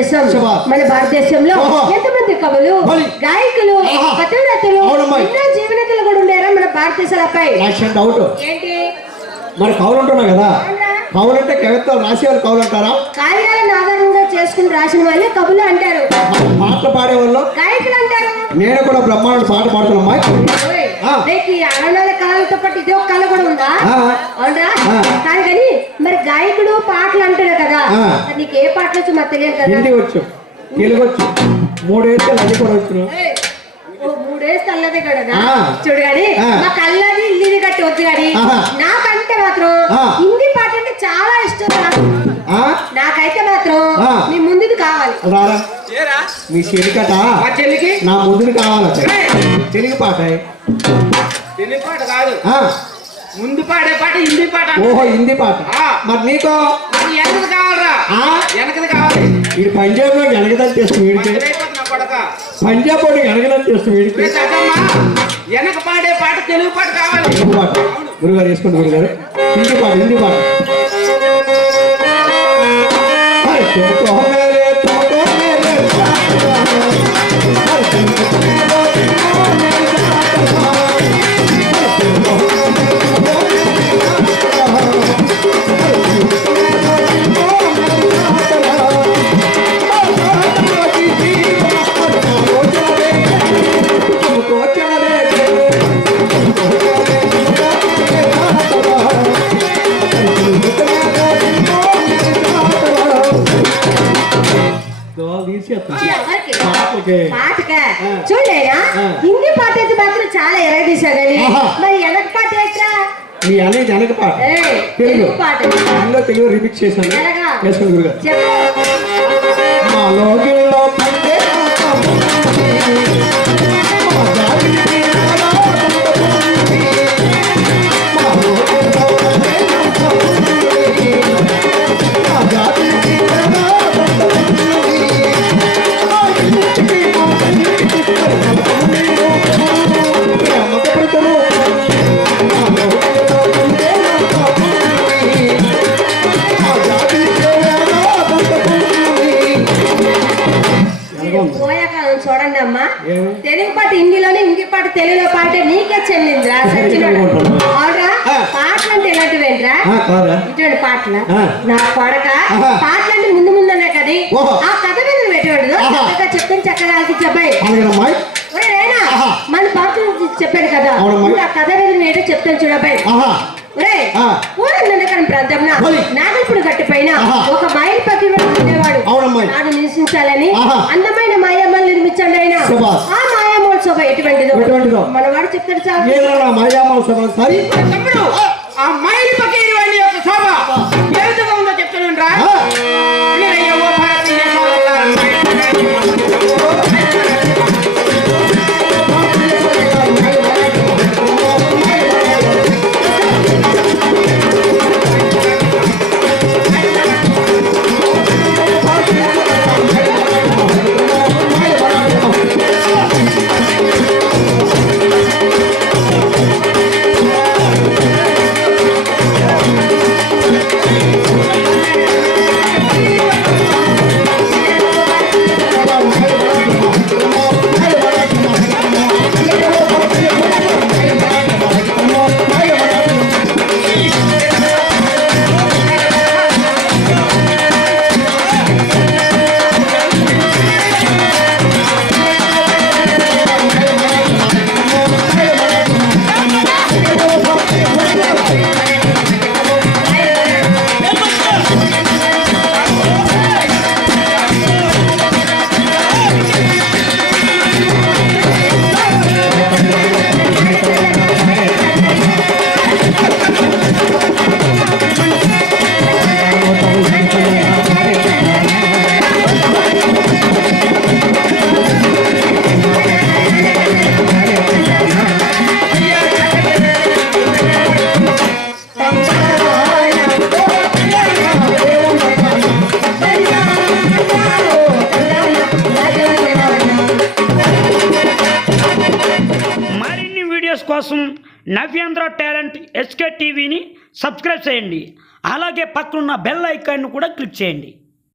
భారతదేశం. మన భారతదేశంలో. ఎంతమంది కవులు. గాయకులు అవునమ్మా. ఎన్నో జీవనతులు కూడా ఉండారా మన భారతదేశాలపై డౌట్ ఏంటి మరి కవులు ఉంటున్నావు కదా? కవులు అంటే కవిత్వాలు రాసేవాళ్ళు కవులు అంటారా కావ్యాలను ఆధారంగా చేసుకుని రాసిన వాళ్ళే కవులు అంటారు పాటలు పాడేవాళ్ళు గాయకులు అంటారు నేను కూడా బ్రహ్మాండ పాట పాడుతున్నా ఓయ్, ఆ. నీకు ఈ అరణాల కళలతో పాటు ఇదే ఒక కళ కూడా ఉందా. అవునా. కాదు కానీ మరి గాయకుడు పాటలు అంటాడు కదా నీకు ఏ పాటలు వచ్చో మాకు తెలియదు కదా హిందీ వచ్చు తెలుగు వచ్చు మూడేస్తే అది కూడా కదా. చూడు కానీ ఆ. మా కళ్ళది ఇల్లుది కట్టి వద్దు కానీ. నాకంటే మాత్రం. హిందీ పాట అంటే చాలా ఇష్టం? నాకైతే కావాలి రారా? మీ చెలికట నా ముందుని కావాలంటే తెలుగు పాట. తెలుగు పాట కాదు. ముందు పాడే పాట హిందీ పాట ఓహో హిందీ పాట. మరి నీకో? నాకు వెనకది కావాలరా? వెనకది కావాలి. ఇది పంజాబ్లో వెనకదని తెస్తు వీడికి. పంజాబ్ వాడు వెనకదని తెస్తు వీడికి. వెనక పాడే పాట తెలుగు పాట కావాలి. తెలుగు పాట. గురుగారు వేసుకోండి గురుగారు. హిందీ పాట హిందీ పాట. ఆ. హిందీ పాట అయితే మాత్రం చాలా ఎరగదీశారు కానీ. మరి వెనక పాట ఏంట్రా? మీ అనేది వెనక పాట. తెలుగు. పాట. అందులో తెలుగు రిమిక్స్ చేశాను గురుగారు. తెలుగులో పాట నీకే చెల్లిందిరా సచ్చినోడు అవునా ఆ. పాటలు అంటే ఎలాంటివేంట్రా ఇటువంటి పాటలు. నా కొడక. పాటలు అంటే ముందు ముందునే కదా. ఆ కథ మీద పెట్టేవాడు. చక్కగా చెప్తాను చక్కగా ఆలకి చెప్పాయి అలాగేనమ్మా ఆహా. మన పాటలు చెప్పాడు కదా ఆ కథ మీద నేనే చెప్తాను. పూర్వనందకరం ప్రాంతంలో మరి. నాగల్పుడు గట్టి పైన ఆహా. ఒక మైల్ పతి ఉండేవాడు. నాడు నివసించాలని. అందమైన మాయమ్మలు నిర్మించండి ఆయన శోభ ఎటువంటిదో? ఎటువంటిదో? మనవాడు చెప్తాడు చాలు. ఏదైనా మయామాల సభ సరి? తమ్ముడు ఆ మైలు పక్కన యొక్క శోభ కోసం నవ్యాంధ్ర టాలెంట్ ఎస్కే టీవీని సబ్స్క్రైబ్ చేయండి. అలాగే పక్కనున్న బెల్ ఐకాన్ను కూడా క్లిక్ చేయండి.